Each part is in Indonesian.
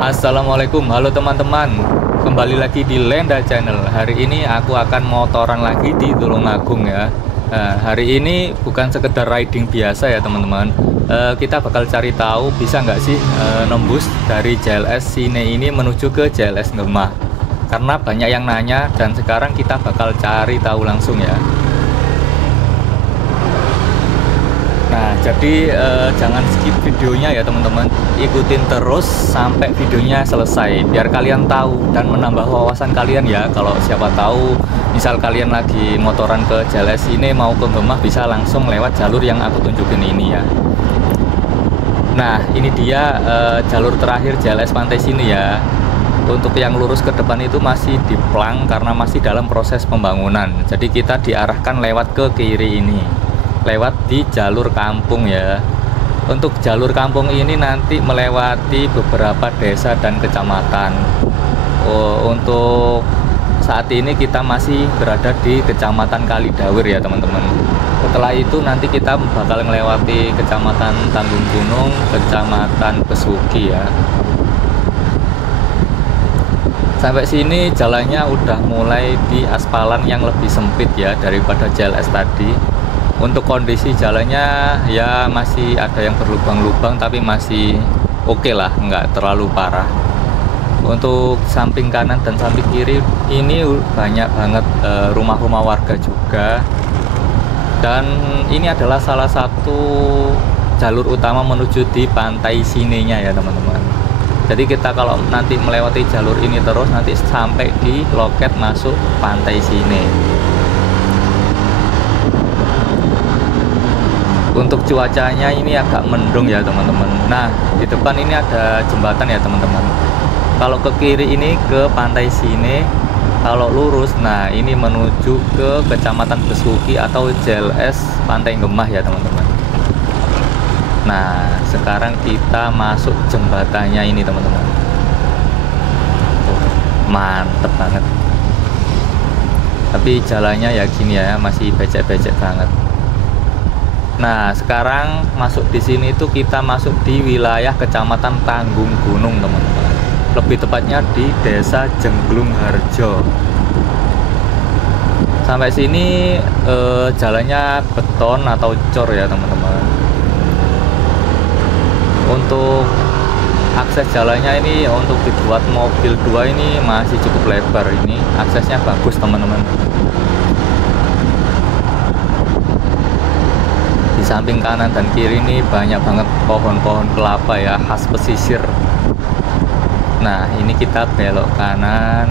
Assalamualaikum, halo teman-teman. Kembali lagi di Lenda Channel. Hari ini aku akan motoran lagi di Tulungagung ya. Hari ini bukan sekedar riding biasa ya teman-teman. Kita bakal cari tahu bisa nggak sih nembus dari JLS Sine ini menuju ke JLS Ngemah. Karena banyak yang nanya dan sekarang kita bakal cari tahu langsung ya. Nah, jadi jangan skip videonya ya teman-teman. Ikutin terus sampai videonya selesai biar kalian tahu dan menambah wawasan kalian ya. Kalau siapa tahu misal kalian lagi motoran ke JLS ini mau ke Ngemah, bisa langsung lewat jalur yang aku tunjukin ini ya. Nah, ini dia jalur terakhir JLS Pantai Sine ya. Untuk yang lurus ke depan itu masih diplang karena masih dalam proses pembangunan. Jadi kita diarahkan lewat ke kiri ini, lewat di jalur kampung ya. Untuk jalur kampung ini nanti melewati beberapa desa dan kecamatan. Untuk saat ini kita masih berada di Kecamatan Kalidawir ya teman-teman. Setelah itu nanti kita bakal melewati Kecamatan Tanggung Gunung, Kecamatan Besuki ya. Sampai sini jalannya udah mulai di aspalan yang lebih sempit ya daripada JLS tadi. Untuk kondisi jalannya ya masih ada yang berlubang-lubang tapi masih oke lah, nggak terlalu parah. Untuk samping kanan dan samping kiri ini banyak banget rumah-rumah warga juga. Dan ini adalah salah satu jalur utama menuju di Pantai Sinenya ya teman-teman. Jadi kita kalau nanti melewati jalur ini terus nanti sampai di loket masuk Pantai Sine. Untuk cuacanya ini agak mendung ya teman-teman. Nah, di depan ini ada jembatan ya teman-teman. Kalau ke kiri ini ke Pantai Sine, kalau lurus nah ini menuju ke Kecamatan Besuki atau JLS Pantai Ngemah ya teman-teman. Nah, sekarang kita masuk jembatannya ini teman-teman. Mantep banget. Tapi jalannya ya gini ya, masih becek-becek banget. Nah, sekarang masuk di sini tuh kita masuk di wilayah Kecamatan Tanggung Gunung teman-teman. Lebih tepatnya di Desa Jengglung Harjo. Sampai sini jalannya beton atau cor ya teman-teman. Untuk akses jalannya ini untuk dibuat mobil 2 ini masih cukup lebar, ini aksesnya bagus teman-teman. Di samping kanan dan kiri ini banyak banget pohon-pohon kelapa ya khas pesisir. Nah, ini kita belok kanan,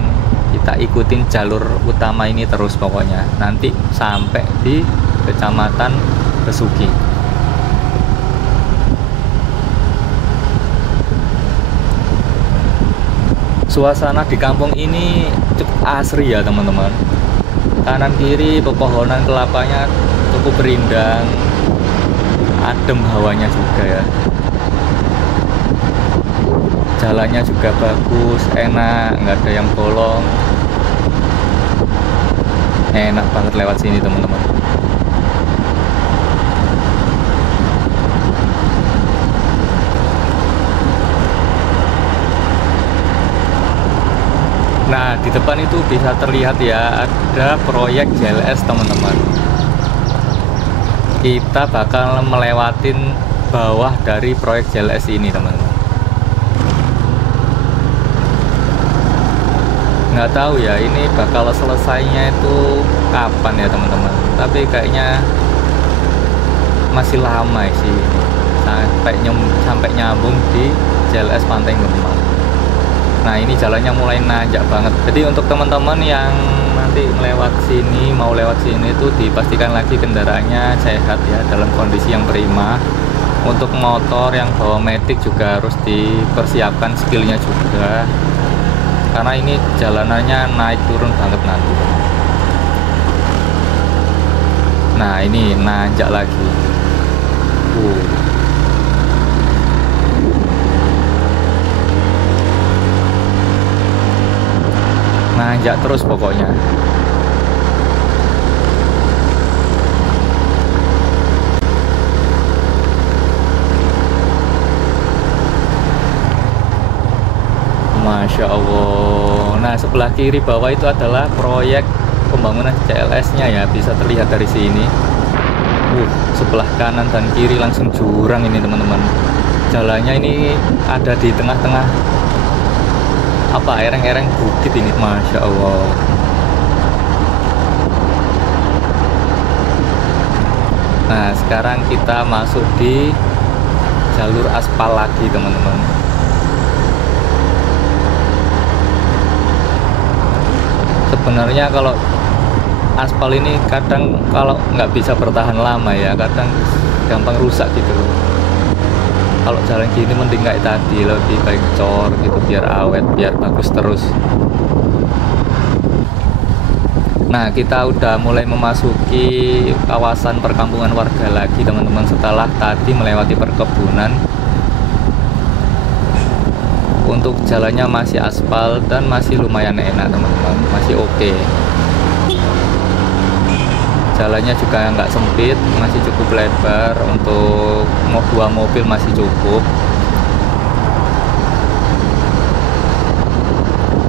kita ikutin jalur utama ini terus pokoknya. Nanti sampai di Kecamatan Besuki. Suasana di kampung ini cukup asri ya teman-teman. Kanan kiri pepohonan kelapanya cukup rindang, adem hawanya juga ya. Jalannya juga bagus, enak, nggak ada yang bolong. Enak banget lewat sini teman-teman. Nah, di depan itu bisa terlihat ya ada proyek JLS teman-teman. Kita bakal melewatin bawah dari proyek JLS ini teman-teman. Nggak tahu ya ini bakal selesainya itu kapan ya teman-teman. Tapi kayaknya masih lama sih sampai nyambung di JLS Pantai Ngemah. Nah, ini jalannya mulai nanjak banget. Jadi untuk teman-teman yang nanti mau lewat sini itu dipastikan lagi kendaraannya sehat ya, dalam kondisi yang prima. Untuk motor yang bawa matic juga harus dipersiapkan skillnya juga, karena ini jalanannya naik turun banget nanti. Nah, ini nanjak lagi. Nanjak terus pokoknya. Masya Allah. Nah, sebelah kiri bawah itu adalah proyek pembangunan CLS-nya ya, bisa terlihat dari sini. Sebelah kanan dan kiri langsung jurang ini teman-teman. Jalannya ini ada di tengah-tengah apa ereng-ereng bukit ini, Masya Allah. Nah, sekarang kita masuk di jalur aspal lagi teman-teman. Sebenarnya kalau aspal ini kadang kalau nggak bisa bertahan lama ya, kadang gampang rusak gitu loh. Kalau jalan gini mending kayak tadi, lebih baik cor gitu biar awet, biar bagus terus. Nah, kita udah mulai memasuki kawasan perkampungan warga lagi teman-teman, setelah tadi melewati perkebunan. Untuk jalannya masih aspal dan masih lumayan enak teman-teman, masih oke. Jalannya juga nggak sempit, masih cukup lebar, untuk dua mobil masih cukup.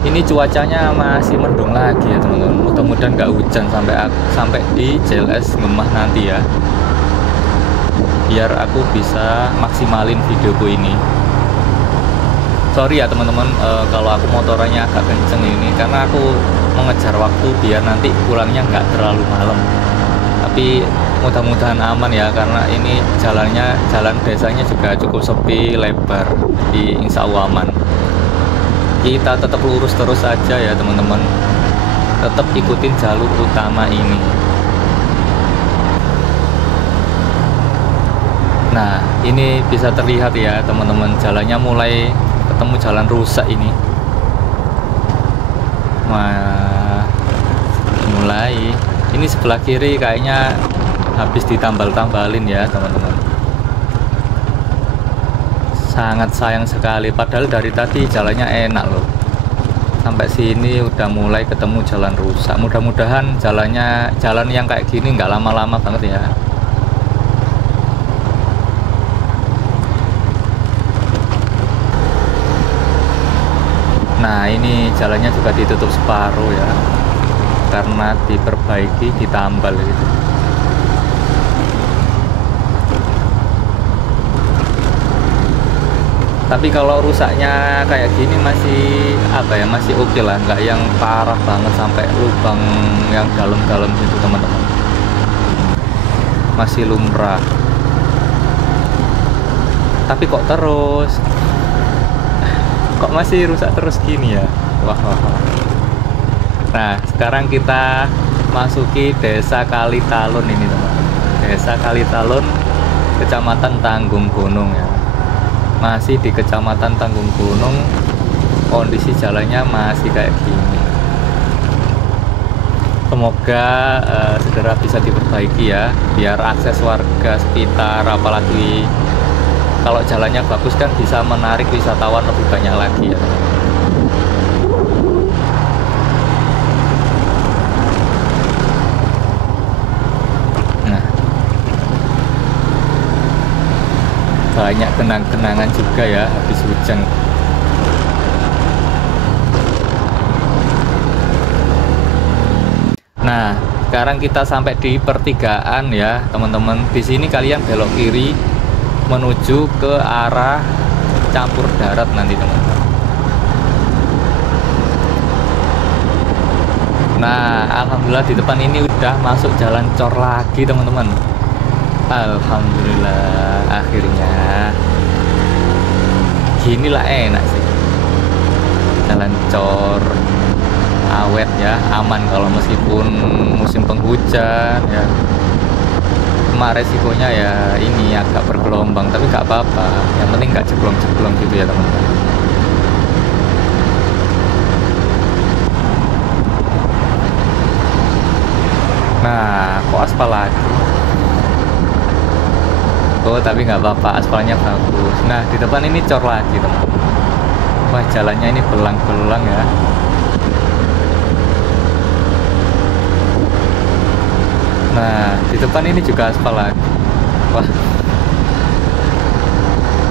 Ini cuacanya masih mendung lagi ya teman-teman, mudah-mudahan nggak hujan sampai di CLS Ngemah nanti ya, biar aku bisa maksimalin videoku ini. Sorry ya teman-teman, kalau aku motorannya agak kenceng ini karena aku mengejar waktu biar nanti pulangnya nggak terlalu malam. Tapi mudah-mudahan aman ya, karena ini jalan desanya juga cukup sepi, lebar, jadi insya Allah aman. Kita tetap lurus terus saja ya teman-teman, tetap ikutin jalur utama ini. Nah, ini bisa terlihat ya teman-teman, jalannya mulai ketemu jalan rusak ini. Wah, mulai ini sebelah kiri kayaknya habis ditambal-tambalin ya teman-teman. Sangat sayang sekali, padahal dari tadi jalannya enak loh. Sampai sini udah mulai ketemu jalan rusak. Mudah-mudahan jalan yang kayak gini nggak lama-lama banget ya. Nah, ini jalannya juga ditutup separuh ya, karena diperbaiki, ditambal gitu. Tapi kalau rusaknya kayak gini masih apa ya, masih oke lah, nggak yang parah banget sampai lubang yang dalam-dalam gitu teman-teman. Masih lumrah. Tapi kok masih rusak terus gini ya. Wah. Nah, sekarang kita masuki Desa Kalitalun ini teman-teman. Desa Kalitalun, Kecamatan Tanggung Gunung ya. Masih di Kecamatan Tanggung Gunung, kondisi jalannya masih kayak gini. Semoga segera bisa diperbaiki ya, biar akses warga sekitar, apalagi kalau jalannya bagus kan bisa menarik wisatawan lebih banyak lagi ya. Banyak kenang-kenangan juga ya habis hujan. Nah, sekarang kita sampai di pertigaan ya teman-teman. Di sini kalian belok kiri menuju ke arah campur darat nanti teman-teman. Nah, alhamdulillah di depan ini udah masuk jalan cor lagi teman-teman. Alhamdulillah, akhirnya ginilah enak sih, jalan cor awet ya, aman kalau meskipun musim penghujan ya. Cuma resikonya ya ini agak bergelombang, tapi nggak apa-apa, yang penting nggak jeblong-jeblong gitu ya teman-teman. Nah, kok aspal lagi? Oh, tapi nggak apa-apa, aspalnya bagus. Nah, di depan ini cor lagi teman-teman. Wah, jalannya ini belang-belang ya. Nah, di depan ini juga aspal lagi. Wah,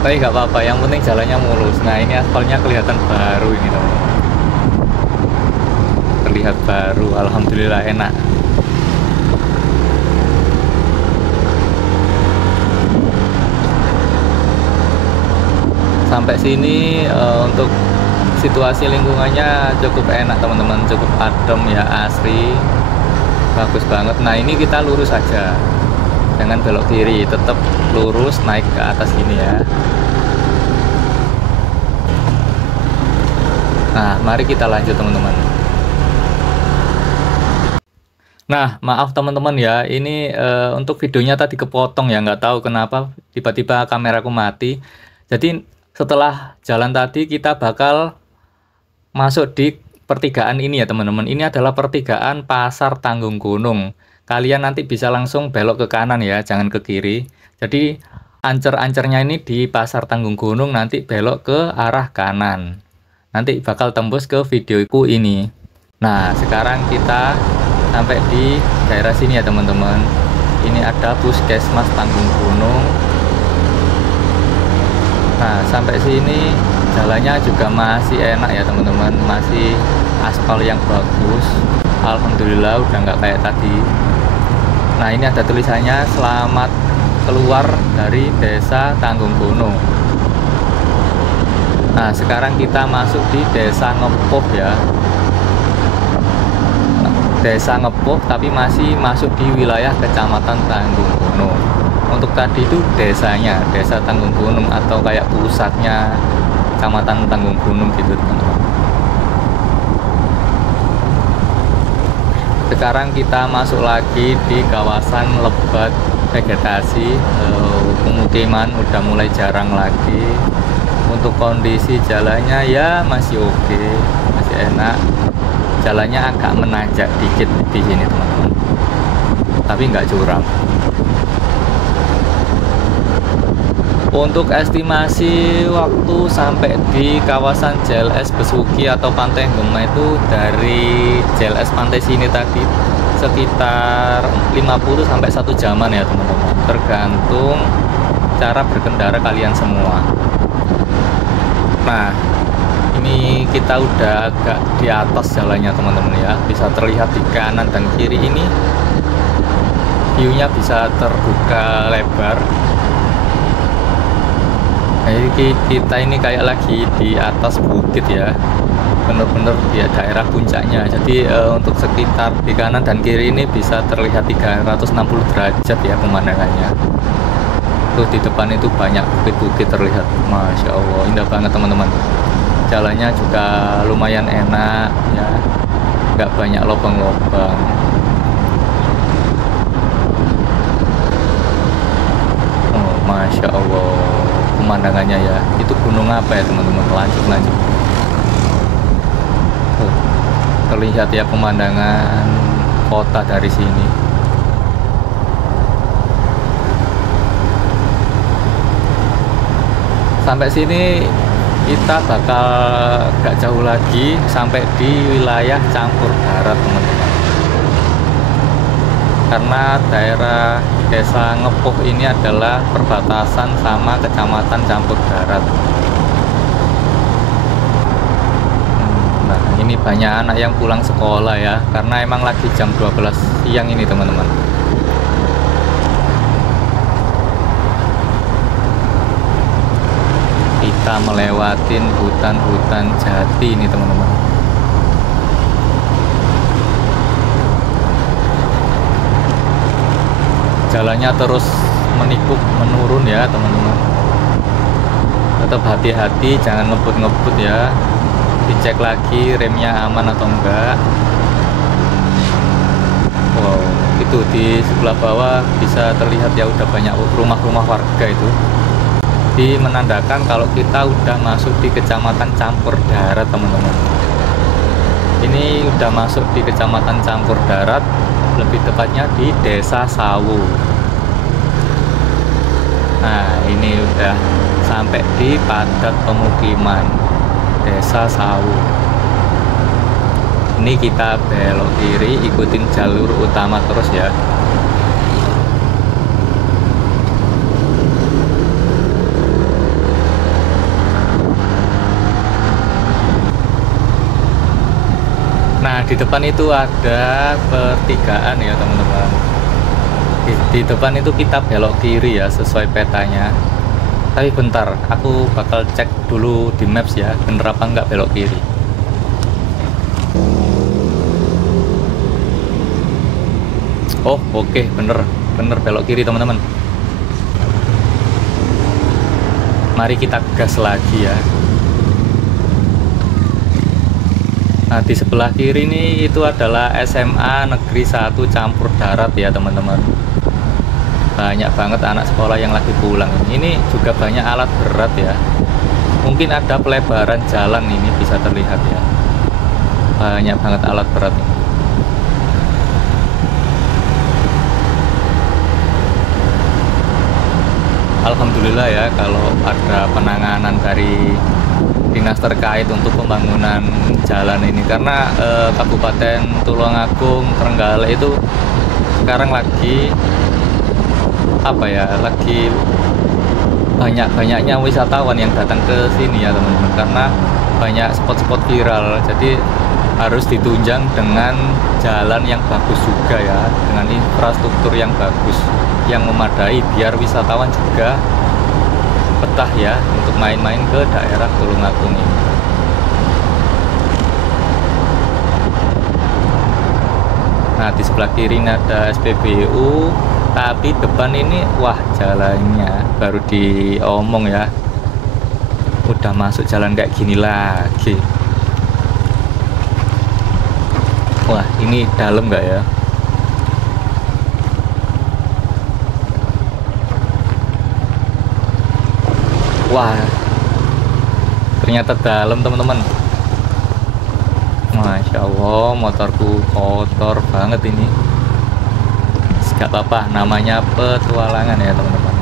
Tapi nggak apa-apa, yang penting jalannya mulus. Nah ini aspalnya kelihatan baru ini teman-teman, terlihat baru, alhamdulillah enak. Sampai sini untuk situasi lingkungannya cukup enak teman-teman, cukup adem ya, asri, bagus banget. Nah ini kita lurus saja, jangan belok kiri, tetap lurus naik ke atas gini ya. Nah mari kita lanjut teman-teman. Nah maaf teman-teman ya, ini untuk videonya tadi kepotong ya, nggak tahu kenapa tiba-tiba kameraku mati. Jadi setelah jalan tadi kita bakal masuk di pertigaan ini ya teman-teman. Ini adalah pertigaan Pasar Tanggung Gunung. Kalian nanti bisa langsung belok ke kanan ya, jangan ke kiri. Jadi ancer-ancernya ini di Pasar Tanggung Gunung, nanti belok ke arah kanan. Nanti bakal tembus ke videoku ini. Nah sekarang kita sampai di daerah sini ya teman-teman. Ini ada Puskesmas Tanggung Gunung. Nah sampai sini jalannya juga masih enak ya teman-teman, masih aspal yang bagus, alhamdulillah udah nggak kayak tadi. Nah ini ada tulisannya selamat keluar dari Desa Tanggung Gunung. Nah sekarang kita masuk di Desa Ngepuh ya. Desa Ngepuh tapi masih masuk di wilayah Kecamatan Tanggung Gunung. Untuk tadi itu desanya, Desa Tanggung Gunung, atau kayak pusatnya Kecamatan Tanggung Gunung gitu teman-teman. Sekarang kita masuk lagi di kawasan lebat vegetasi, pemukiman udah mulai jarang lagi. Untuk kondisi jalannya ya masih oke, masih enak. Jalannya agak menanjak dikit di sini teman-teman, tapi nggak curam. Untuk estimasi waktu sampai di kawasan JLS Besuki atau Pantai Gema itu dari JLS Pantai sini tadi sekitar 50 sampai 1 jaman ya teman-teman, tergantung cara berkendara kalian semua. Nah ini kita udah agak di atas jalannya teman-teman ya, bisa terlihat di kanan dan kiri ini view-nya bisa terbuka lebar. Jadi kita ini kayak lagi di atas bukit ya, bener-bener di daerah puncaknya. Jadi untuk sekitar di kanan dan kiri ini bisa terlihat 360 derajat ya pemandangannya. Tuh di depan itu banyak bukit-bukit terlihat, masya Allah indah banget teman-teman. Jalannya juga lumayan enak ya, nggak banyak lubang-lubang. Oh masya Allah pemandangannya ya. Itu gunung apa ya teman-teman, lanjut. Terlihat ya pemandangan kota dari sini. Sampai sini kita bakal gak jauh lagi sampai di wilayah campur darat teman-teman, karena daerah Desa Ngepuh ini adalah perbatasan sama kecamatan campur darat. Nah ini banyak anak yang pulang sekolah ya, karena emang lagi jam 12 siang ini teman-teman. Kita melewatin hutan-hutan jati ini teman-teman. Jalannya terus menikuk menurun ya teman-teman. Tetap hati-hati, jangan ngebut-ngebut ya. Dicek lagi remnya aman atau enggak. Wow, itu di sebelah bawah bisa terlihat ya udah banyak rumah-rumah warga itu. Di menandakan kalau kita udah masuk di Kecamatan Campur Darat teman-teman. Ini udah masuk di Kecamatan Campur Darat, lebih tepatnya di Desa Sawu. Nah ini udah sampai di padat pemukiman Desa Sawu. Ini kita belok kiri, ikutin jalur utama terus ya. Nah, di depan itu ada pertigaan ya teman-teman. Di depan itu kita belok kiri ya sesuai petanya. Tapi bentar, aku bakal cek dulu di maps ya, bener apa nggak belok kiri. Oh oke, bener belok kiri teman-teman. Mari kita gas lagi ya. Nah, di sebelah kiri ini itu adalah SMA Negeri 1 Campur Darat ya teman-teman. Banyak banget anak sekolah yang lagi pulang. Ini juga banyak alat berat ya. Mungkin ada pelebaran jalan ini bisa terlihat ya. Banyak banget alat berat ini. Alhamdulillah ya kalau ada penanganan dari dinas terkait untuk pembangunan jalan ini, karena Kabupaten Tulungagung Trenggalek itu sekarang lagi apa ya, lagi banyak-banyaknya wisatawan yang datang ke sini ya teman-teman, karena banyak spot-spot viral, jadi harus ditunjang dengan jalan yang bagus juga ya, dengan infrastruktur yang bagus yang memadai biar wisatawan juga betah ya untuk main-main ke daerah Tulungagung ini. Nah, di sebelah kiri ini ada SPBU, tapi depan ini wah jalannya baru diomong ya, udah masuk jalan kayak gini lagi. Wah, ini dalam nggak ya? Wah, ternyata dalam teman-teman. Masya Allah, motorku kotor banget ini. Gak apa-apa, namanya petualangan ya teman-teman.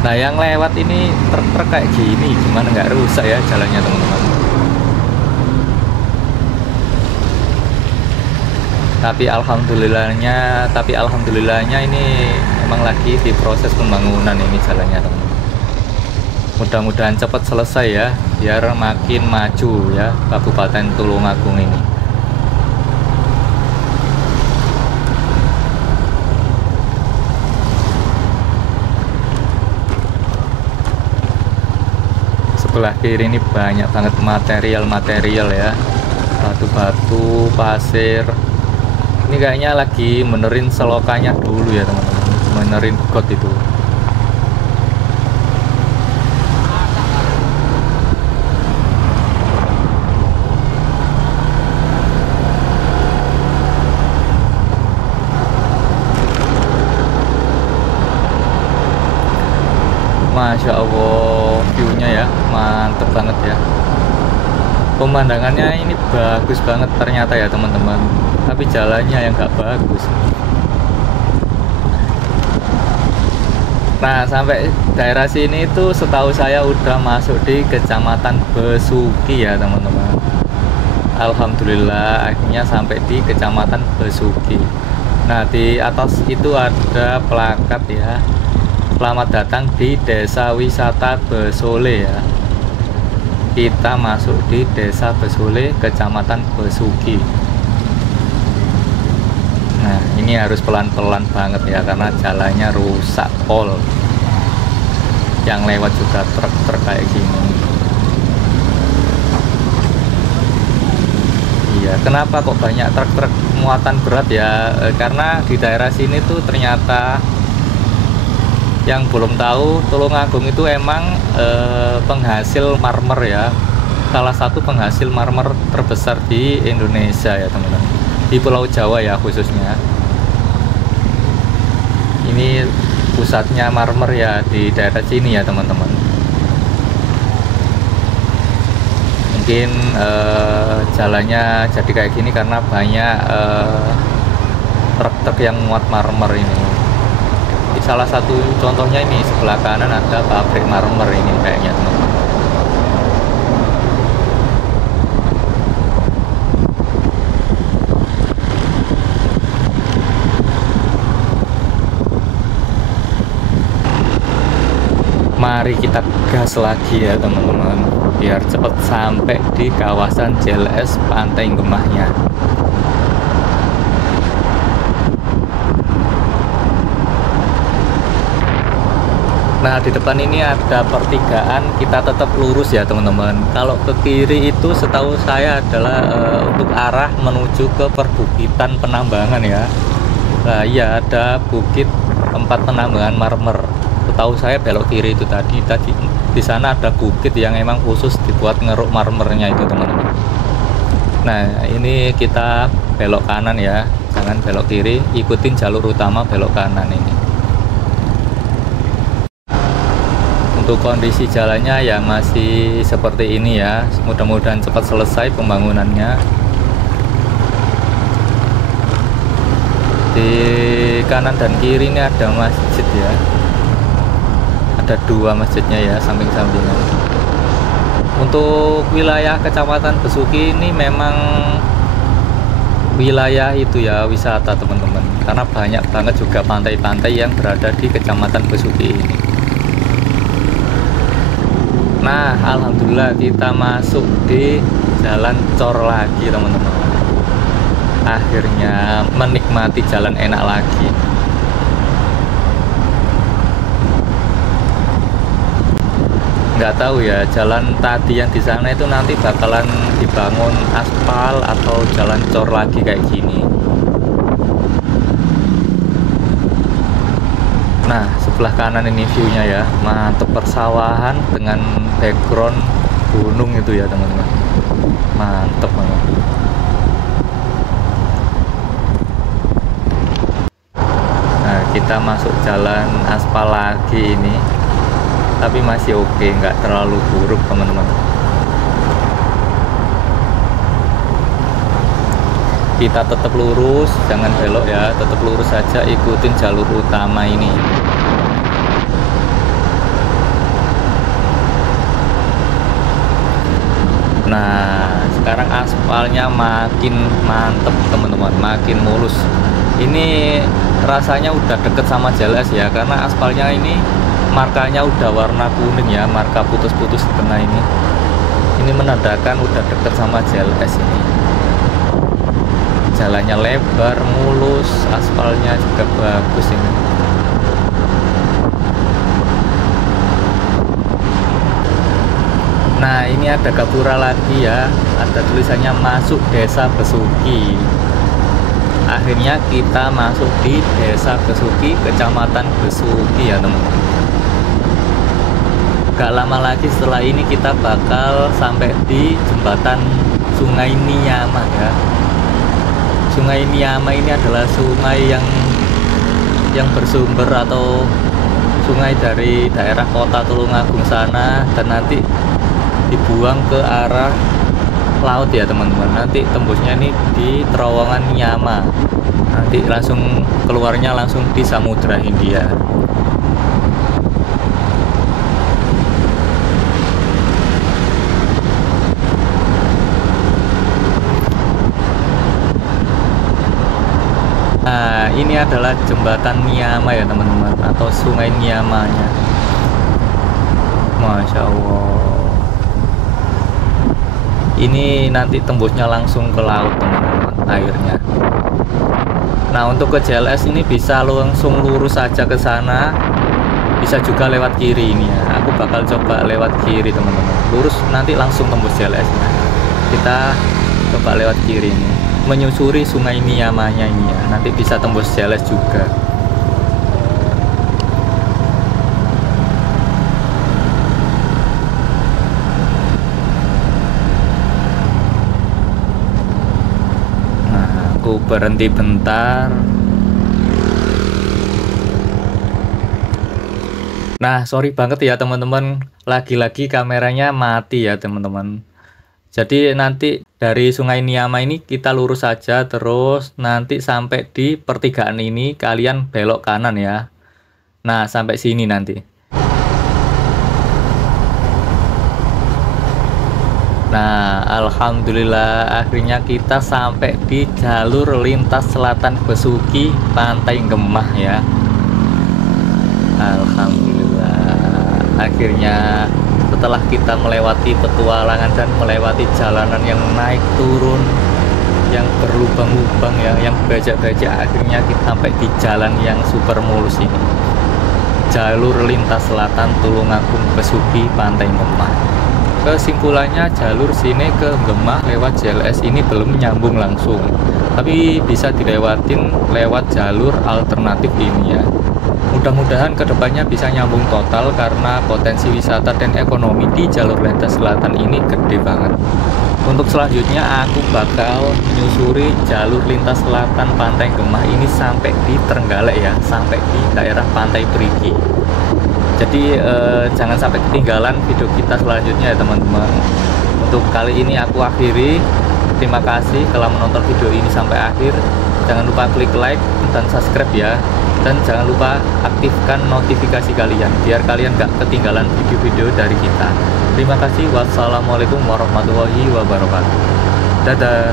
Nah, yang lewat ini truk-truk kayak gini, gimana nggak rusak ya jalannya teman-teman. Tapi alhamdulillahnya ini emang lagi di proses pembangunan ini jalannya teman-teman. Mudah-mudahan cepat selesai ya, biar makin maju ya Kabupaten Tulungagung ini. Sebelah kiri ini banyak banget material-material ya, batu-batu, pasir. Ini kayaknya lagi benerin selokannya dulu ya teman-teman, benerin got itu. Masya Allah, view-nya ya mantep banget ya. Pemandangannya ini bagus banget ternyata ya teman-teman, tapi jalannya yang nggak bagus. Nah, sampai daerah sini itu setahu saya udah masuk di Kecamatan Besuki ya teman-teman. Alhamdulillah akhirnya sampai di Kecamatan Besuki. Nah, di atas itu ada plakat ya, selamat datang di Desa Wisata Besole ya. Kita masuk di Desa Besole, Kecamatan Besuki. Nah, ini harus pelan-pelan banget ya, karena jalannya rusak pol. Yang lewat juga truk-truk kayak gini. Iya, kenapa kok banyak truk-truk muatan berat ya? Karena di daerah sini tuh ternyata, yang belum tahu, Tulungagung itu emang penghasil marmer ya, salah satu penghasil marmer terbesar di Indonesia ya teman-teman, di Pulau Jawa ya khususnya. Ini pusatnya marmer ya di daerah sini ya teman-teman. Mungkin jalannya jadi kayak gini karena banyak truk-truk yang muat marmer ini. Salah satu contohnya ini sebelah kanan ada pabrik marmer ini kayaknya teman-teman. Mari kita gas lagi ya teman-teman, biar cepat sampai di kawasan JLS Pantai Gemahnya. Nah, di depan ini ada pertigaan, kita tetap lurus ya teman-teman. Kalau ke kiri itu setahu saya adalah untuk arah menuju ke perbukitan penambangan ya. Nah, iya ada bukit tempat penambangan marmer. Setahu saya belok kiri itu tadi di sana ada bukit yang emang khusus dibuat ngeruk marmernya itu teman-teman. Nah, ini kita belok kanan ya, jangan belok kiri, ikutin jalur utama belok kanan ini. Untuk kondisi jalannya ya masih seperti ini ya, mudah-mudahan cepat selesai pembangunannya. Di kanan dan kiri ini ada masjid ya, ada dua masjidnya ya, samping-sampingan. Untuk wilayah Kecamatan Besuki ini memang wilayah itu ya wisata teman-teman, karena banyak banget juga pantai-pantai yang berada di Kecamatan Besuki ini. Nah, alhamdulillah kita masuk di jalan cor lagi teman-teman. Akhirnya menikmati jalan enak lagi. Nggak tahu ya, jalan tadi yang di sana itu nanti bakalan dibangun aspal atau jalan cor lagi kayak gini. Nah, sebelah kanan ini view-nya ya, mantap, persawahan dengan background gunung itu ya teman-teman, mantep banget. Nah, kita masuk jalan aspal lagi ini, tapi masih oke, nggak terlalu buruk teman-teman. Kita tetap lurus, jangan belok ya, tetap lurus saja, ikutin jalur utama ini. Nah, sekarang aspalnya makin mantep teman-teman, makin mulus. Ini rasanya udah deket sama JLS ya, karena aspalnya ini markanya udah warna kuning ya, marka putus-putus di tengah ini. Ini menandakan udah deket sama JLS ini. Jalannya lebar, mulus, aspalnya juga bagus ini. Nah, ini ada gapura lagi ya, ada tulisannya masuk Desa Besuki. Akhirnya kita masuk di Desa Besuki, Kecamatan Besuki ya teman-teman. Gak lama lagi setelah ini kita bakal sampai di jembatan Sungai Niyama ya. Sungai Niyama ini adalah sungai yang bersumber atau sungai dari daerah kota Tulungagung sana, dan nanti dibuang ke arah laut ya teman-teman. Nanti tembusnya ini di terowongan Niyama, nanti langsung keluarnya langsung di Samudra Hindia. Nah, ini adalah jembatan Niyama ya teman-teman, atau sungai Niyamanya. Masya Allah, ini nanti tembusnya langsung ke laut teman-teman airnya. Nah, untuk ke JLS ini bisa langsung lurus saja ke sana, bisa juga lewat kiri ini ya. Aku bakal coba lewat kiri teman-teman, lurus nanti langsung tembus JLS nya. Kita coba lewat kiri ini, menyusuri sungai Niyamanya ini ya, nanti bisa tembus JLS juga. Nah, aku berhenti bentar. Nah, sorry banget ya teman-teman, lagi-lagi kameranya mati ya teman-teman. Jadi nanti dari Sungai Niyama ini kita lurus saja, terus nanti sampai di pertigaan ini kalian belok kanan ya. Nah, sampai sini nanti. Nah, alhamdulillah akhirnya kita sampai di jalur lintas selatan Besuki Pantai Gemah ya. Alhamdulillah. Akhirnya setelah kita melewati petualangan dan melewati jalanan yang naik turun, yang berlubang-lubang ya, yang bajak-bajak, akhirnya kita sampai di jalan yang super mulus ini. Jalur lintas selatan Tulungagung Besuki Pantai Gemah. Kesimpulannya jalur sini ke Gemah lewat JLS ini belum nyambung langsung, tapi bisa dilewatin lewat jalur alternatif ini ya. Mudah-mudahan kedepannya bisa nyambung total karena potensi wisata dan ekonomi di jalur lintas selatan ini gede banget. Untuk selanjutnya aku bakal menyusuri jalur lintas selatan Pantai Gemah ini sampai di Trenggalek ya, sampai di daerah Pantai Perigi. Jadi jangan sampai ketinggalan video kita selanjutnya ya teman-teman. Untuk kali ini aku akhiri. Terima kasih telah menonton video ini sampai akhir. Jangan lupa klik like dan subscribe ya. Dan jangan lupa aktifkan notifikasi kalian biar kalian gak ketinggalan video-video dari kita. Terima kasih. Wassalamualaikum warahmatullahi wabarakatuh. Dadah.